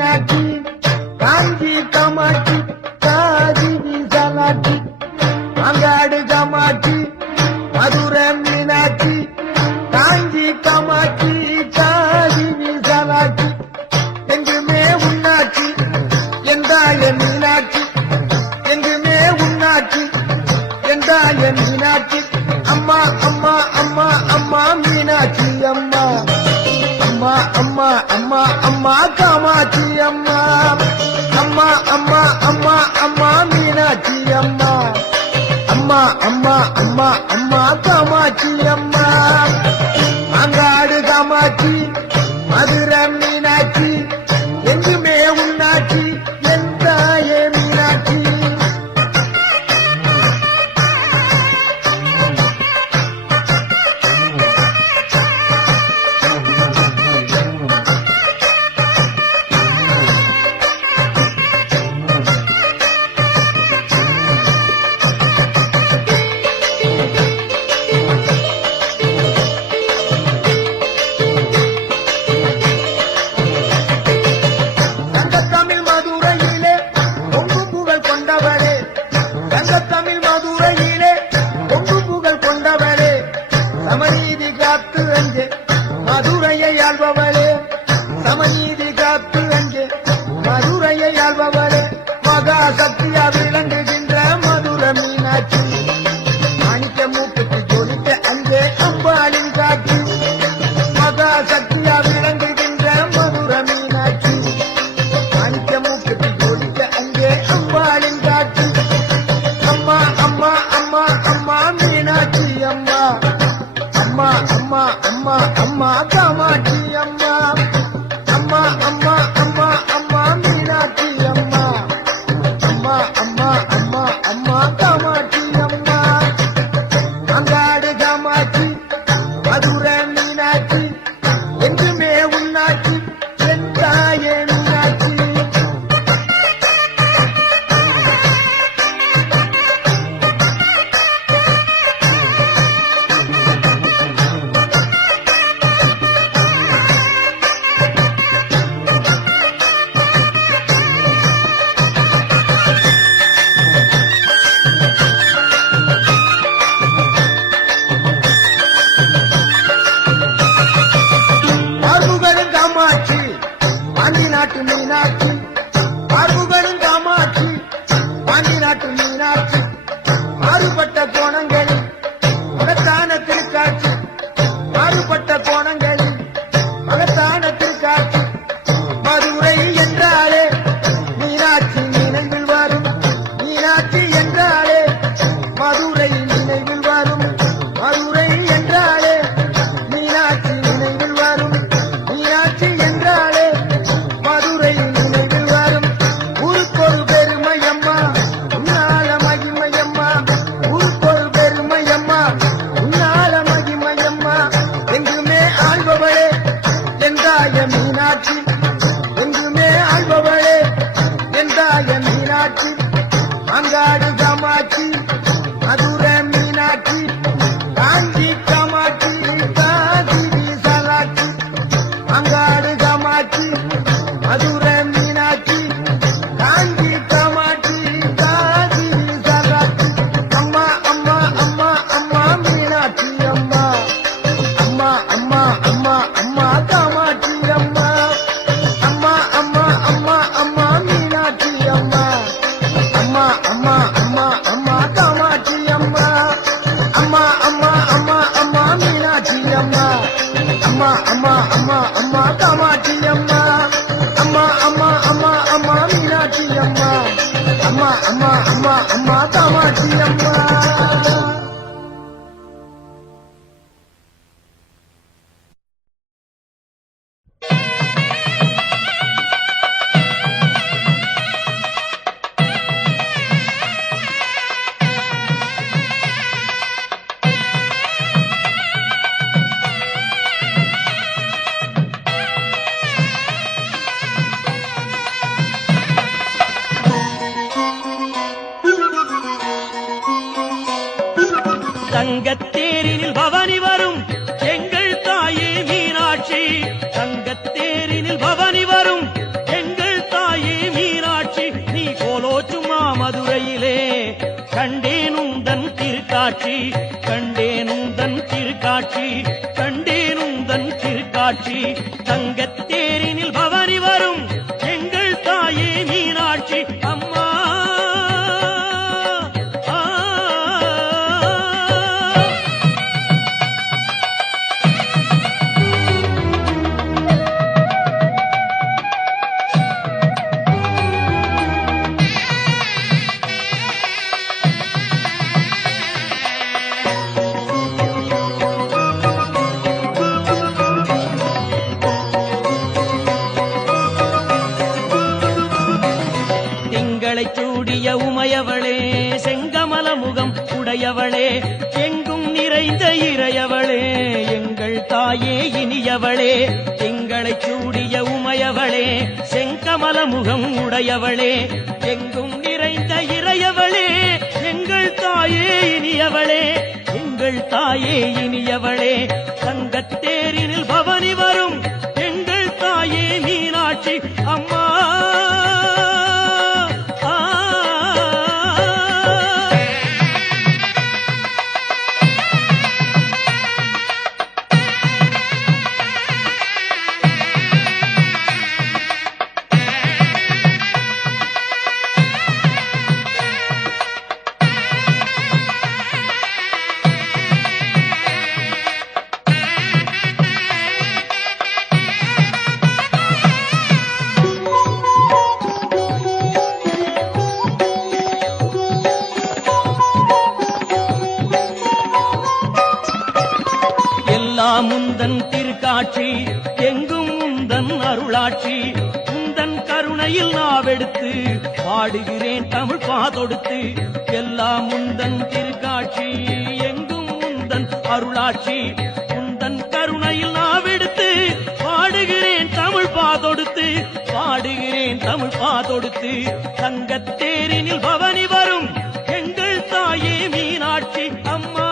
மீனாட்சி காஞ்சி காமாட்சி காதி விசாலாட்சி அங்காடு காமாட்சி மதுரை மீனாட்சி காஞ்சி காமாட்சி காதி விசாலாட்சி எங்குமே உன்னாட்சி எந்தாய மீனாட்சி எங்குமே உன்னாட்சி எந்தாய மீனாட்சி அம்மா அம்மா அம்மா அம்மா மீனாட்சி அம்மா அம்மா அம்மா அம்மா அம்மா காமாட்சி அம்மா அம்மா அம்மா அம்மா அம்மா மீனாட்சி அம்மா அம்மா அம்மா அம்மா அம்மா காமாட்சி அம்மா அங்காடு காமாட்சி மதுரை மீனாட்சி எங்குமே உன்னாட்சி எந்தாயே மீனாட்சி சமநீதி காத்து அஞ்சே மதுரையை ஆள்பவளே சமநீதி காத்து அஞ்சே மதுரையை ஆள்பவளே மகா சக்தியா விளங்குகின்ற மதுரை மீனாட்சி மாணிக்க மூக்குக்கு ஜொலிக்க அஞ்சே அம்பாளின் காட்சி மகா சக்தியா விளங்குகின்ற மதுரை மீனாட்சி மாணிக்க மூக்குக்கு ஜொலிக்க அஞ்சே அம்பாளின் காட்சி அம்மா அம்மா அம்மா அம்மா மீனாட்சி அம்மா அம்மா அம்மா அம்மா அம்மா காமாட்சி அம்மா அம்மா அம்மா அம்மா அம்மா மீனாட்சி அம்மா அம்மா அம்மா அம்மா அம்மா காமாட்சி அம்மா அங்காடு காமாட்சி மதுரை மீனாட்சி என்றுமே உன்னாட்சி எந்தாயே மீனாட்சி நாட்டு மீனாட்சி பார்வுகளும் காமாட்சி பாண்டி நாட்டு மீனாட்சி மாறுபட்ட கோணங்களில் மகத்தான திருக்காட்சி மாறுபட்ட கோணங்களில் மகத்தான திருக்காட்சி மதுரை என்றாலே மீனாட்சி நினைவில் வரும் மீனாட்சி என்றாலே மதுரை நினைவில் வரும் மதுரை என்றாலே மீனாட்சி நினைவில் வரும் மீனாட்சி என்றாலே மதுரை நினைவில் வரும் ஊருக்கொரு பெருமையம்மா உன்னால மகிமையம்மா ஊருக்கொரு பெருமையம்மா உன்னால மகிமையம்மா எங்குமே ஆள்பவளே எந்தாய மீனாட்சி எங்குமே ஆள்பவளே எந்தாய மீனாட்சி அங்காடு காமாட்சி மதுரை மீனாட்சி காஞ்சி காமாட்சி காதி விசாலாட்சி அங்காடு காமாட்சி மதுரை மீனாட்சி காஞ்சி காமாட்சி காதி விசாலாட்சி அம்மா அம்மா அம்மா அம்மா மீனாட்சி அம்மா அம்மா அம்மா அம்மா அம்மா காமாட்சி அம்மா அம்மா அம்மா அம்மா அம்மா மீனாட்சி அம்மா அம்மா அம்மா அம்மா அம்மா காமாட்சி அம்மா அம்மா அம்மா அம்மா அம்மா மீனாட்சி அம்மா அம்மா அம்மா அம்மா அம்மா காமாட்சி அம்மா அம்மா அம்மா அம்மா அம்மா மீனாட்சி அம்மா அம்மா அம்மா அம்மா அம்மா காமாட்சி அம்மா தங்கத்தேரினில் பவனி வரும் எங்கள் தாயே மீனாட்சி, தங்கத்தேரினில் பவனி வரும் எங்கள் திருக்காட்சி கண்டேனுந்தன் திருக்காட்சி கண்டேனுந்தன் திருக்காட்சி தங்கத்தேரினில் பவனி வரும் எங்கள் தாயே மீனாட்சி அம்மா சூடிய உமையவளே செங்கமல முகம் உடையவளே எங்கும் நிறைந்த இறையவளே எங்கள் தாயே இனியவளே எங்களை சூடிய உமையவளே செங்கமல முகம் உடையவளே எங்கும் நிறைந்த இறையவளே எங்கள் தாயே இனியவளே எங்கள் தாயே இனியவளே தங்கத்தேரினில் பவனி வரும் எங்கள் தாயே மீனாட்சி அம்மா முந்தன் திருக்காட்சி எங்கும் முந்தன் அருளாட்சி முந்தன் கருணையில் நாவெடுத்து பாடுகிறேன் தமிழ் பாதொடுத்து எல்லாம் முந்தன் திருக்காட்சி எங்கும் முந்தன் அருளாட்சி முந்தன் கருணையில் நாவெடுத்து பாடுகிறேன் தமிழ் பாதொடுத்து பாடுகிறேன் தமிழ் பாதொடுத்து தங்கத்தேரினில் பவனி வரும் எங்கள் தாயே மீனாட்சி அம்மா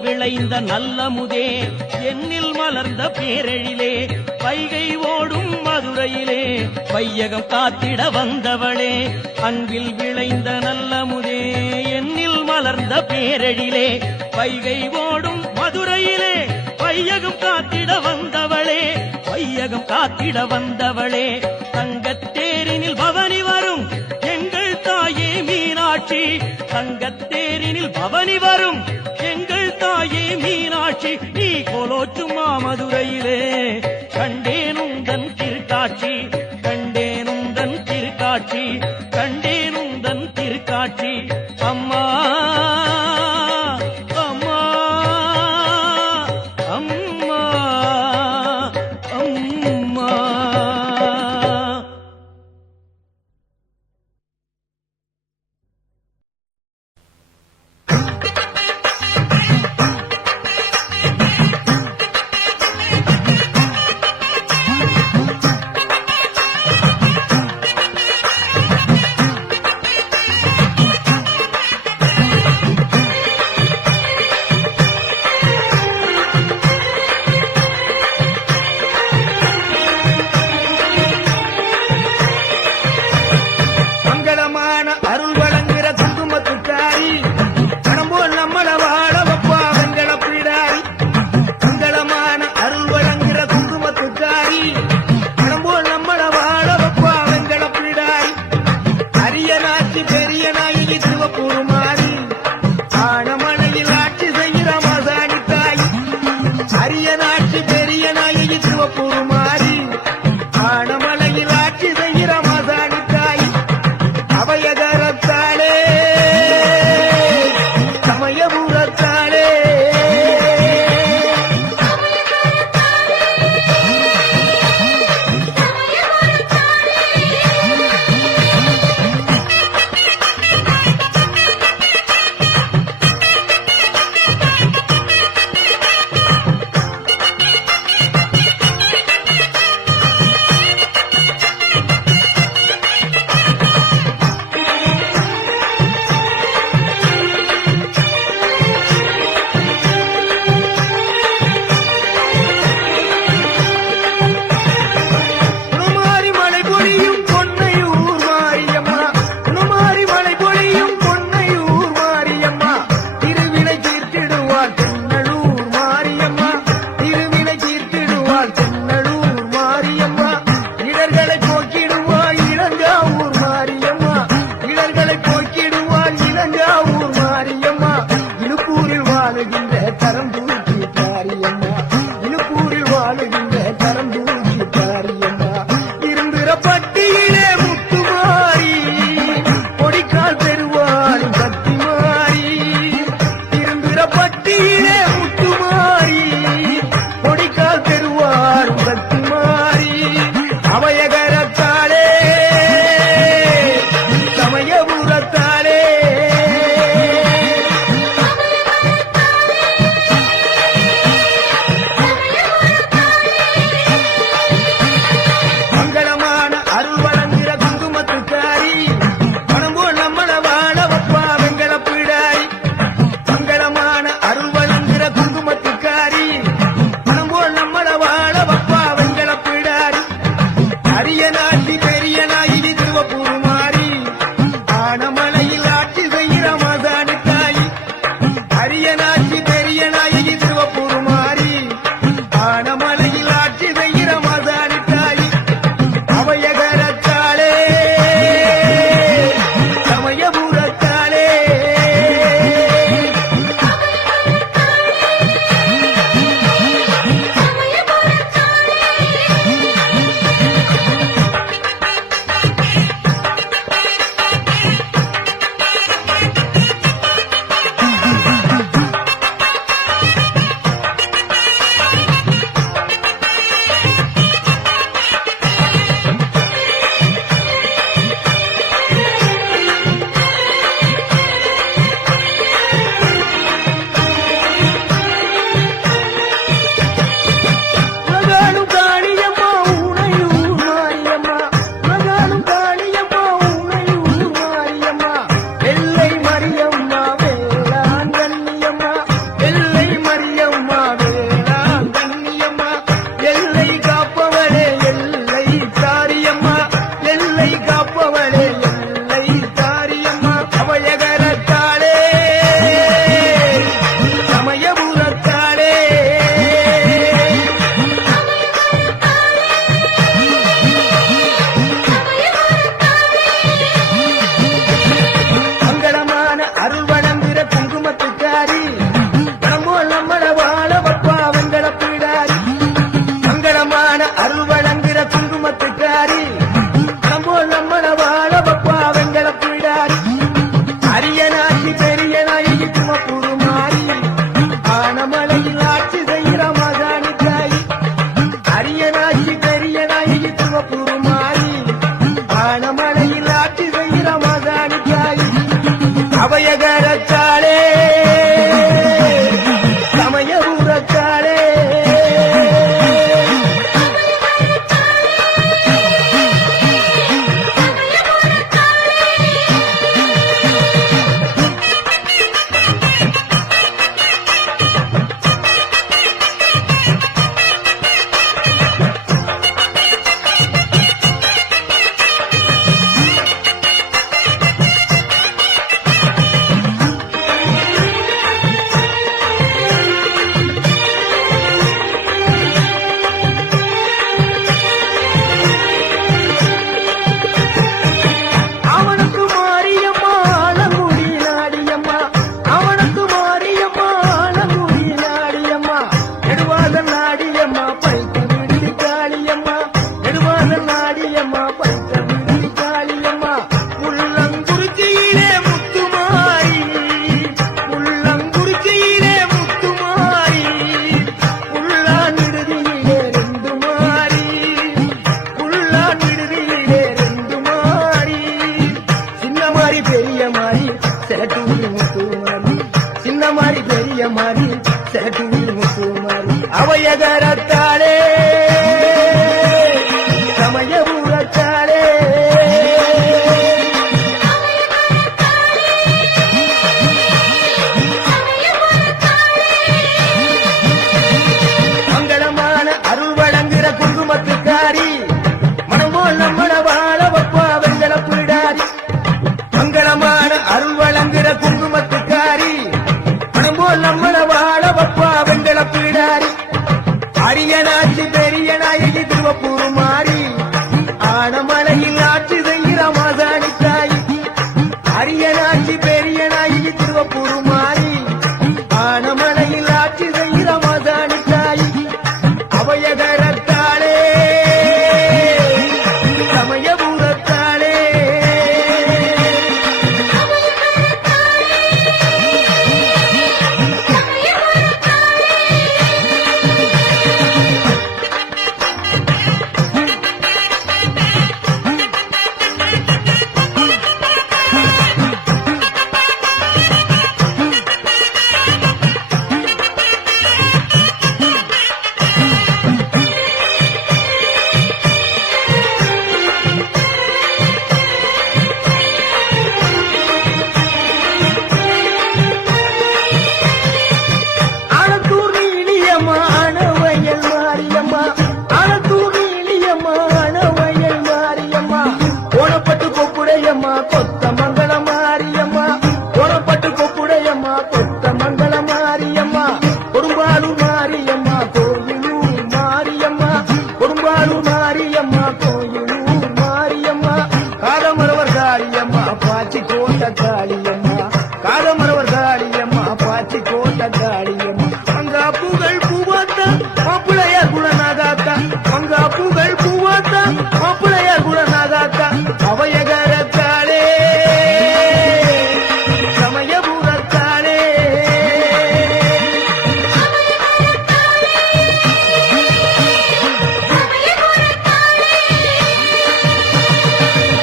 விளைந்த நல்ல முதே எண்ணில் மலர்ந்த பேரெழிலே வைகை ஓடும் மதுரையிலே வையகம் காத்திட வந்தவளே அன்பில் விளைந்த நல்ல முதே எண்ணில் மலர்ந்த பேரெழிலே வைகை ஓடும் மதுரையிலே வையகம் காத்திட வந்தவளே வையகம் காத்திட வந்தவளே தங்கத்தேரினில் பவனி வரும் எங்கள் தாயே மீனாட்சி தங்கத்தேரினில் பவனி வரும் எங்கள் தாயே மீனாட்சி நீ கோலோச்சும் மாமதுரையிலே கண்டேனுந்தன் திருக்காட்சி கண்டேனுந்தன் திருக்காட்சி கண்டேனுந்தன் திருக்காட்சி அம்மா அம்மா அம்மா அம்மா அவையகரத்தாளே சமயபுரத்தாளே அவையகரத்தாளே சமயபுரத்தாளே மங்களமான அருள் வழங்குற குங்குமத்துக்காரி மனமோல் நம்மள வாழ வப்பா வெங்கல பிடாரி மங்களமான அருள் வழங்குற குங்குமத்துக்காரி மனமோல் நம்மள வாழ வப்பா வெங்கல பிடாரி அரியனாட்சி பெரிய நாயகி திருவப்பூர் மாறி ஆனமலையில் ஆட்சி செய்கிற மாசாணி தாய் அரியனாட்சி பெரிய நாயகி திருவப்பூர் மாறி ஆனமலையில் ஆட்சி செய்கிற மாசாணி தாய் அவையகரத்தாளே சமயபுரத்தாளே கொத்த மங்கள மாரியம்மா கோணப்பட்டு கொப்புடையம்மா கொத்த மங்கள மாரியம்மா கொடும்பாலூர் மாரியம்மா கோயிலூர் மாரியம்மா கொடும்பாலூர் மாரியம்மா கோயிலூர் மாரியம்மா காதமரவர் காளியம்மா பாச்சி கோட்ட காளியம்மா காதமரவர் காளியம்மா பாச்சி கோட்ட காளியம்மா மங்கா பூகள் பூவாத்தா மாப்பிளையார் குணநாதாத்தா மங்கா பூகள் பூவாத்தா மாப்பிளையார் குணநாதாத்தா அவையகரத்தாளே சமயபுரத்தாளே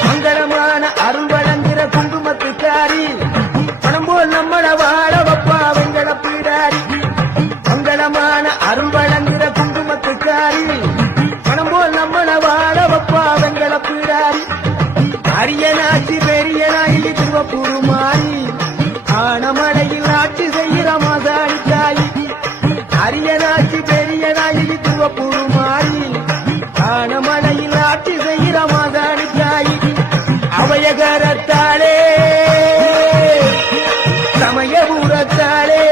மங்களமான அருள் வழங்குகிற குங்குமத்துக்காரி பணம் போல் நம்மள வாழ வப்பா வெங்கட பீடாரி மங்களமான அருள் வழங்குகிற குங்குமத்துக்காரி பணம் போல் நம்மள வாழ வப்பா வெங்கட பீடாரி அரியனாட்சி பெரிய நாயகி திருவப்பூர் மாறி ஆனமலையில் ஆட்சி செய்கிற மாசாணி தாய் அரியனாட்சி பெரிய நாயகி திருவப்பூர் மாறி ஆனமலையில் ஆட்சி செய்கிற மாசாணி தாய் அவையகரத்தாளே சமயபுரத்தாளே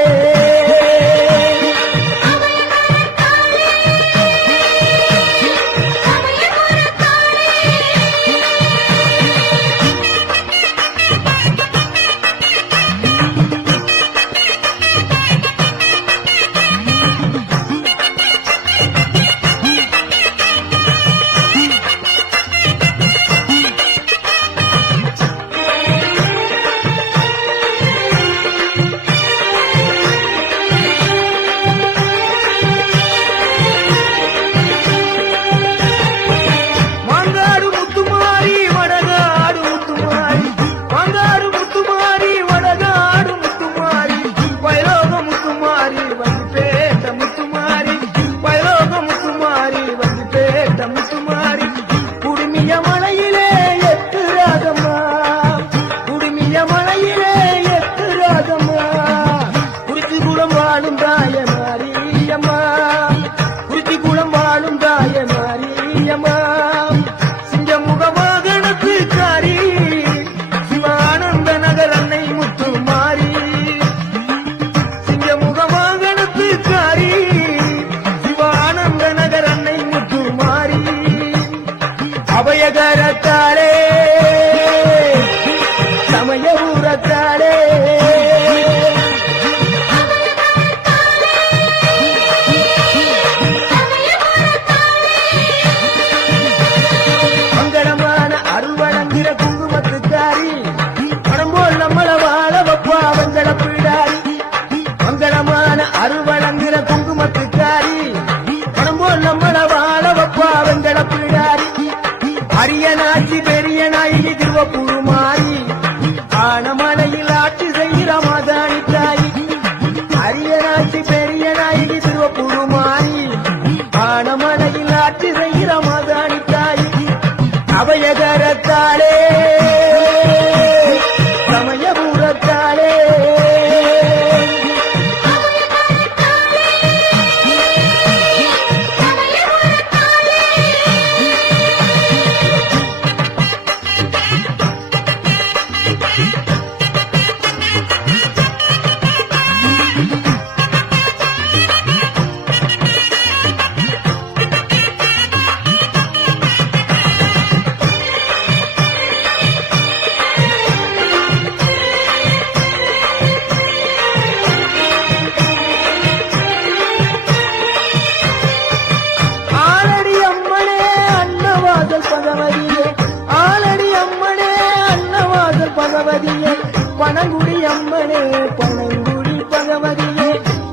பகவதியே பணங்குடி அம்மனே பணங்குடி பகவதியே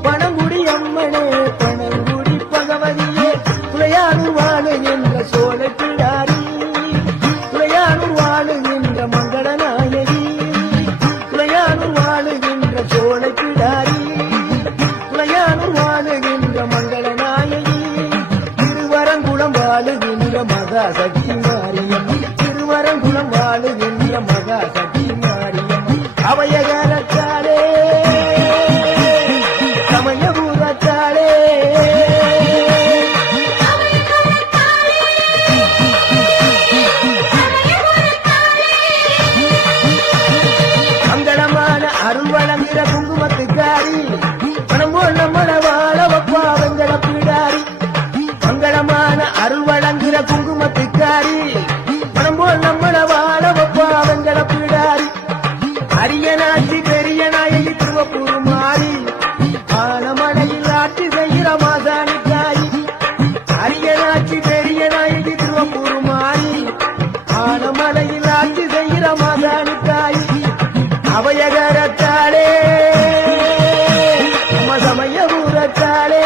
பணங்குடி அம்மனே பணங்குடி பகவதியே துளையானூர் வாழுகின்ற சோலை பிடாரி துளையானூர் வாழுகின்ற மங்கள நாயகி துளையானூர் வாழுகின்ற சோலை பிடாரி துளையானூர் வாழுகின்ற மங்கள நாயகி திருவரங்குளம் வாழுகின்ற மகா சக்தி மாரியம் திருவரங்குளம் வாழுகின்ற மகா சக்தி மாரியம் அவையகரத்தாலே சமயபூரத்தாலே மங்களமான அருள் வழங்குகிற குங்குமத்துக்காரி பணம் போல் நம்மள வாழ வப்பா வெங்கட பீடாரி மங்களமான அருள் வழங்குகிற குங்குமத்துக்காரி பணம் போல் நம்மள வாழ வப்பா வெங்கட பீடாரி அரியனாட்சி பெரிய நாயகி திருவப்பூர் மாறி ஆனமனையில் ஆட்சி செய்கிற மாசாணி தாயி அரியனாட்சி பெரிய நாயகி திருவப்பூர் மாறி ஆனமனையில் ஆட்சி செய்கிற மாசாணி தாயி அவையகரத்தாலே நம்ம சமயபூரத்தாலே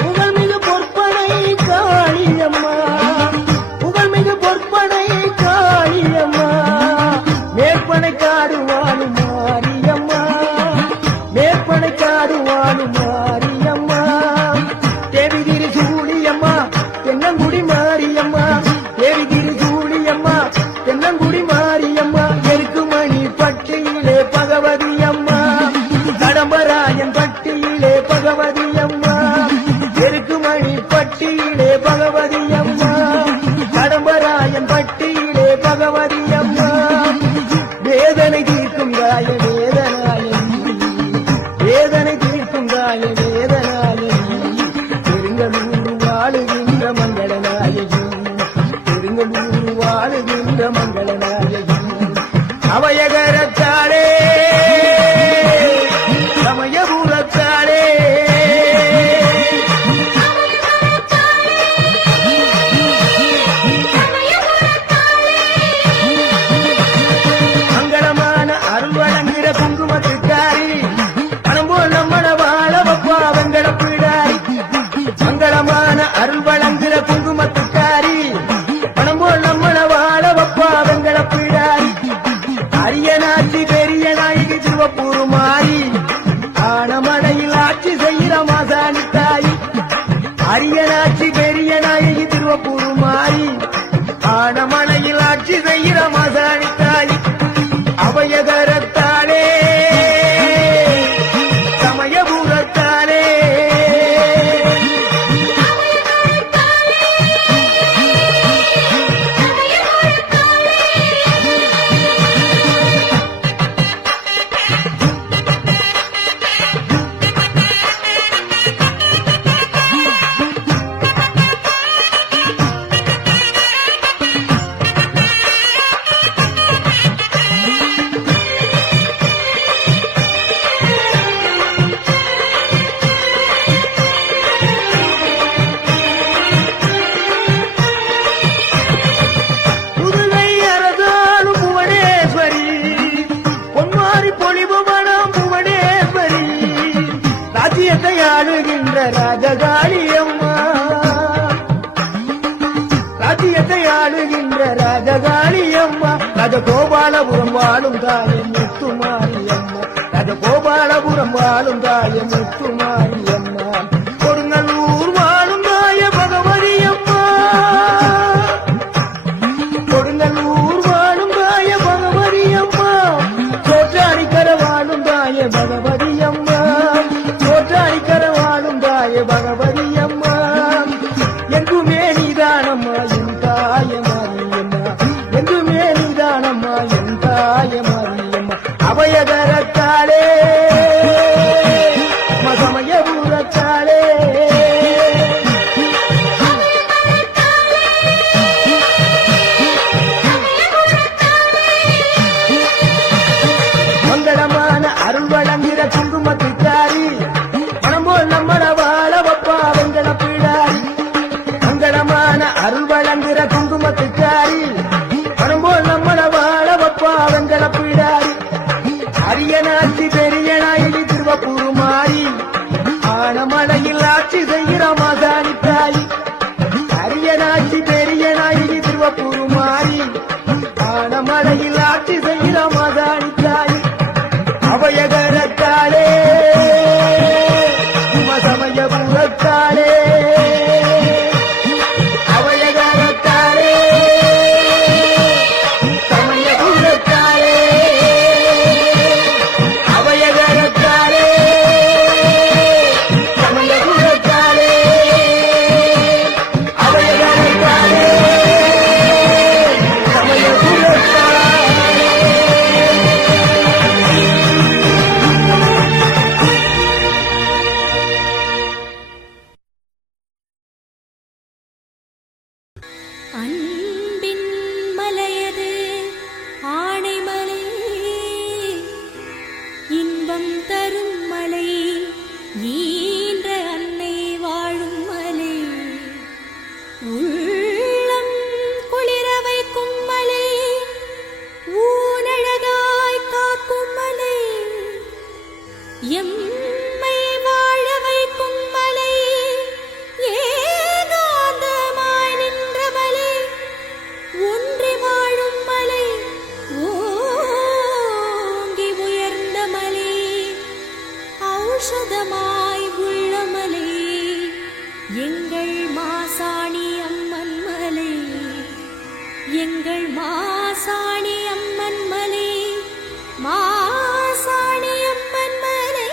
புகழ்மிகு பொற்பனை காளியம்மா புகழ்மிகு பொற்பனை காளியம்மா மேற்பனை காடுவாளும் மாரியம்மா மேற்பனை காடுவாளும் மாரியம்மா தேவிகிரி சூழியம்மா தென்னங்குடி மாரியம்மா தேவிகிரி சூழியம்மா தென்னங்குடி மாரியம்மா எருக்குமணி பட்டியிலே பகவதி அம்மா கடம்பராயன் பட்டியிலே பகவதி அம்மா எருக்குமணி பட்டியிலே பகவதி அம்மா கடம்பராயன் பட்டியிலே பகவதி அம்மா வேதனை தீர்க்கும் காய வேதனாயி வேதனை தீர்க்கும் காய வேதனாயி பெருங்கலூர் வாழுகின்ற மங்கள நாயகி பெருங்கலூர் வாழுகின்ற மங்கள நாயகி அவையகரத்தாலே சமயபூரத்தாலே மங்களமான அருள் வழங்குகிற குங்குமத்துக்காரி பணம் போல் நம்மள வாழ வப்பா வெங்கட பீடாரி மங்களமான அருள் வழங்குகிற குங்குமத்துக்காரி பணம் போல் நம்மள வாழ வப்பா வெங்கட பீடாரி அரியனாட்சி பெரிய நாயகி திருவப்பூர் மாறி ஆனமடையில் ஆட்சி செய்கிற மாசாணி தாயி அரியனாட்சி பெரிய நாயகி திருவப்பூர் மாறி ஆனமடையில் ஆட்சி செய்கிற மாசாணி தாயி அவையகரத்தாலே சமயபூரத்தாலே புதுகை அரசாளும் புவனேஸ்வரி பொன்மாரி பொழிவு மனம் புவனேஸ்வரி ராஜ்யத்தை ஆளுகின்ற ராஜகாளி அம்மா ராஜ்யத்தை ஆளுகின்ற ராஜகாளி அம்மா ராஜகோபாலபுரம் வாழும் தாயை முத்துமாரி அம்மா ராஜகோபாலபுரம் வாழும் தாயை முத்துமாரி அம்மா கொடுங்கல்லூர் வாழும் தாய பகவதி அம்மா கொடுங்கல்லூர் வாழும் தாய பகவதி அம்மா சோற்றாணிக்கர வாழும் தாய பகவதி அம்மா சோற்றாணிக்கர வாழும் தாய பகவதி அம்மா எங்குமே நீத எங்கள் மாசாணி அம்மன் மலை, மாசாணி அம்மன் மலை.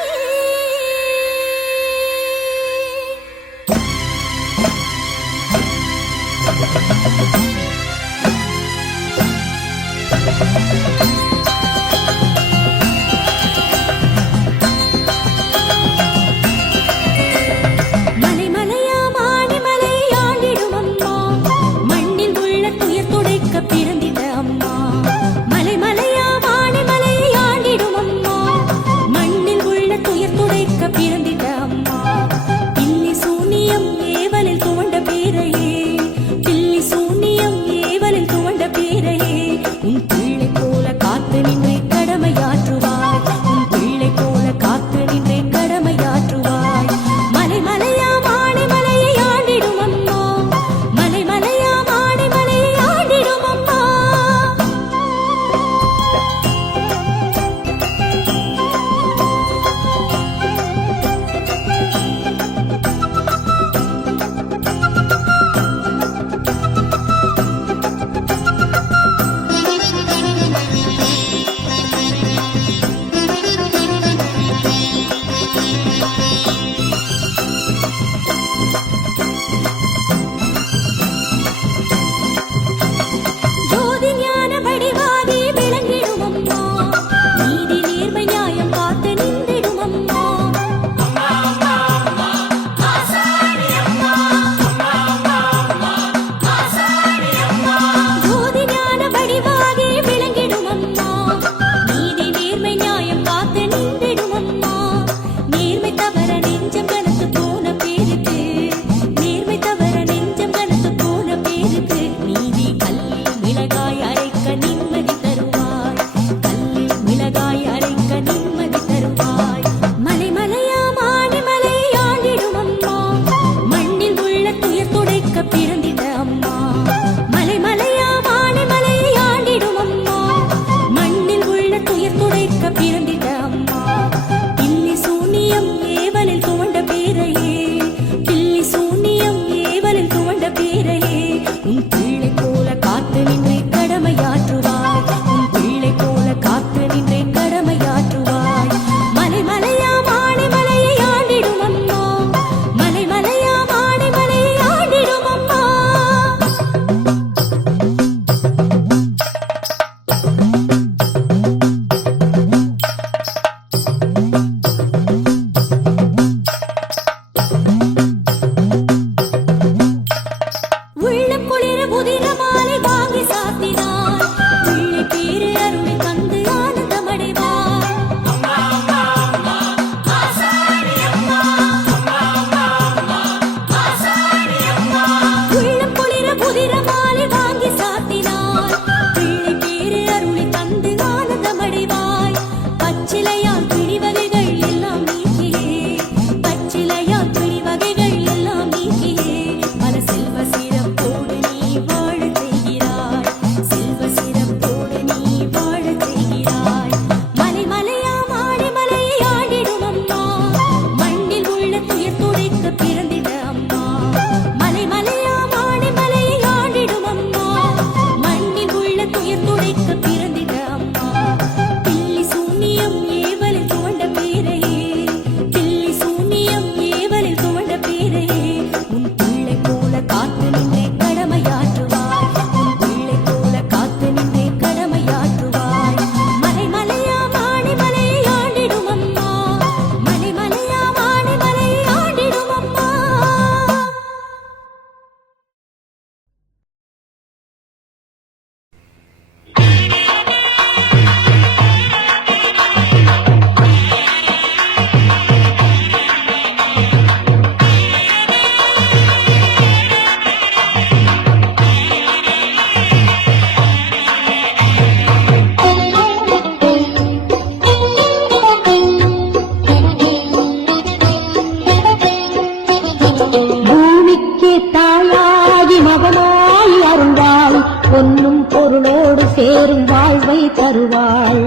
பொன்னும் பொருளோடு சேரும் வாழ்வை தருவாள்.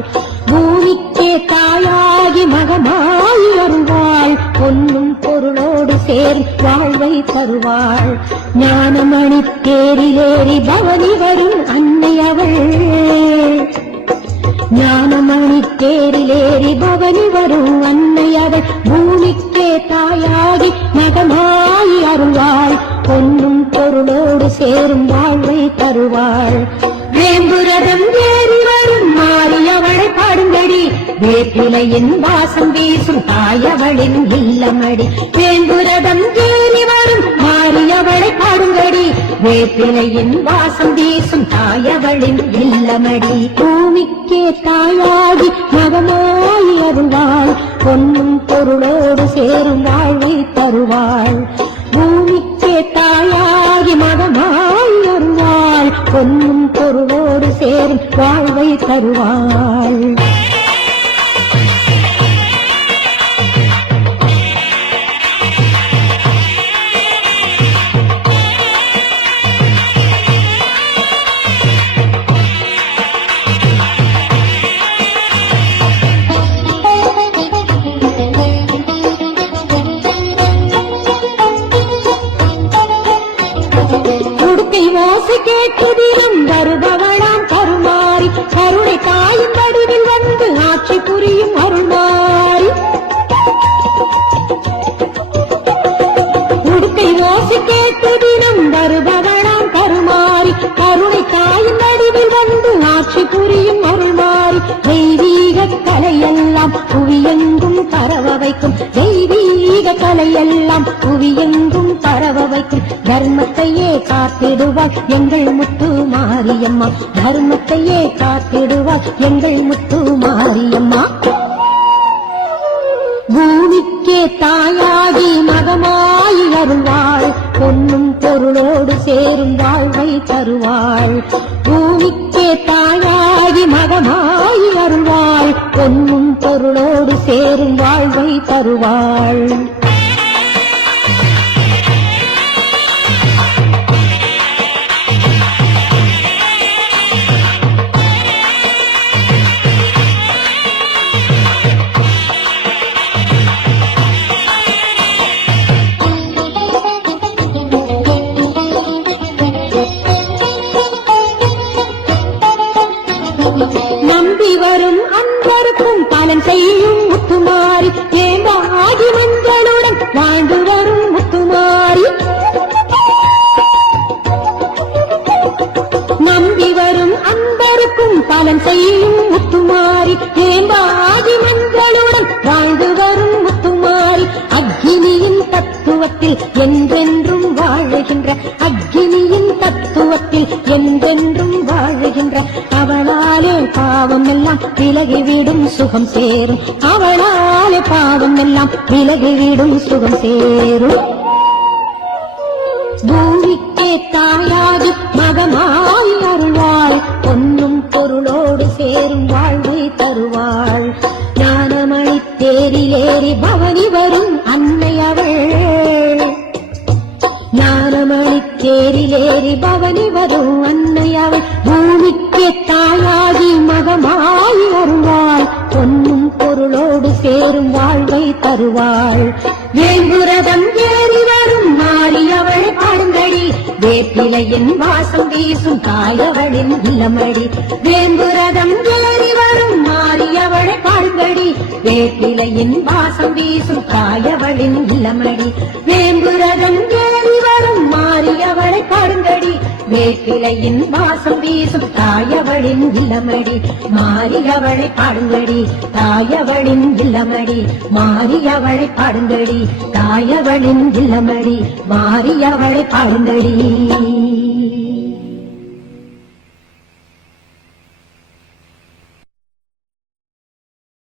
பூமிக்கே தாயாகி மகமாய் வருவாள். பொன்னும் பொருளோடு சேரும் வாழ்வை வாழ்வை தருவாள். ஞானமணி தேரிலேறி பவனி வரும் அன்னை அவள். ஞானமணி தேரிலேறி பவனி வரும் அன்னை அவள். பூமிக்கே தாயாகி மகமாயி அருள்வாள். பொன்னும் பொருளோடு சேரும் வாழ்வை தருவாள். வேம்புரதம் ஏறி வரும் மாரியவளை பாடுங்கடி. வேப்பிலையின் வாசம் வீசும் தாயவளின் இல்லமடி. வேம்புரதம் ஏறி வரும் மாரியவளை பாடுங்கடி. வேப்பிலையின் வாசம் வீசும் தாயவளின் இல்லமடி. பூமிக்கே தாயாகி மகமாயி அருள்வாள். பொன்னும் பொருளோடு சேரும் வாழ்வை தருவாள். பூமிக்கே தாயாகி மகமாய் அருள்வாள். பொன்னும் பொருளோடு சேரும் வாழ்வை தருவாள். கேட்குதிலும் வருபவளாம் கருமாறி. கருணை தாயின் வடிவில் வந்து ஆட்சி புரியும் அருள்மாறி. உடுக்கை ஓசை கேட்குதிலும் வருபவளாம் கருமாறி. கருணை தாயின் வடிவில் வந்து ஆட்சி புரியும் அருள்மாறி. தெய்வீக கலையெல்லாம் புவியெங்கும் பரவ வைக்கும். தெய்வீக கலையெல்லாம் புவியெங்கும் பரவ வைக்கும். தர்மத்தையே காத்திடுவாள் எங்கள் முத்து மாரியம்மா. தர்மத்தையே காத்திடுவாள் எங்கள் முத்து மாரியம்மா. பூமிக்கே தாயாகி மகமாயி அருள்வாள். பொன்னும் பொருளோடு சேரும் வாழ்வை தருவாள். பூமிக்கே தாயாகி மகமாயி அருள்வாள். பொன்னும் பொருளோடு சேரும் வாழ்வை தருவாள். நம்பி வரும் அன்பருக்கும் பலன் செய்யும் முத்துமாரி. ஏம்பாகி மஞ்சளுடன் வாழ்ந்து வரும் முத்துமாரி. நம்பி வரும் அன்பருக்கும் பலன் செய்யும் முத்துமாரி. ஏம்பாகி மஞ்சளுடன் வாழ்ந்து வரும் முத்துமாரி. அக்கினியின் தத்துவத்தில் என்றென்றும் வாழுகின்ற. அக்கினியின் தத்துவத்தில் என்றென்றும் வாழுகின்ற. அவளாலே பாவம் எல்லாம் விலகிவிடும் சுகம் சேரும். அவளாலே பாவம் எல்லாம் விலகிவிடும் சுகம் சேரும். பூமிக்கே தாயாகி மகமாய் அருள்வாள். பொன்னும் பொருளோடு சேரும் வாழ்வை தருவாள். ஞானமணி தேரிலேறி பவனி வரும் அன்னை அவள். ஞானமணி தேரிலேறி பவனி வரும் அன்னை அவள். பூமிக்கே தாயாகி மகமாய் அருள்வாள். பொன்னும் பொருளோடு சேரும் வாழ்வை தருவாள். வேம்புரதம் ஏறி வரும் மாரியவளை பாடுங்கடி. வேப்பிலையின் வாசம் வீசும் தாயவளின் இல்லமடி. வேம்புரதம் ஏறி வரும் மாரியவளை பாடுங்கடி. வேப்பிலையின் வாசம் வீசும் தாயவளின் இல்லமடி. வேம்புரதம் ஏறி வரும் மாரியவளை பாடுங்கடி. வேப்பிலையின் வாசம் வீசும் தாயவளின் இல்லமடி. மாரியவளை பாடுங்கடி. தாயவளின் இல்லமடி. மாரியவளை பாடுங்கடி. தாயவளின் இல்லமடி. மாரியவளை பாடுங்கடி.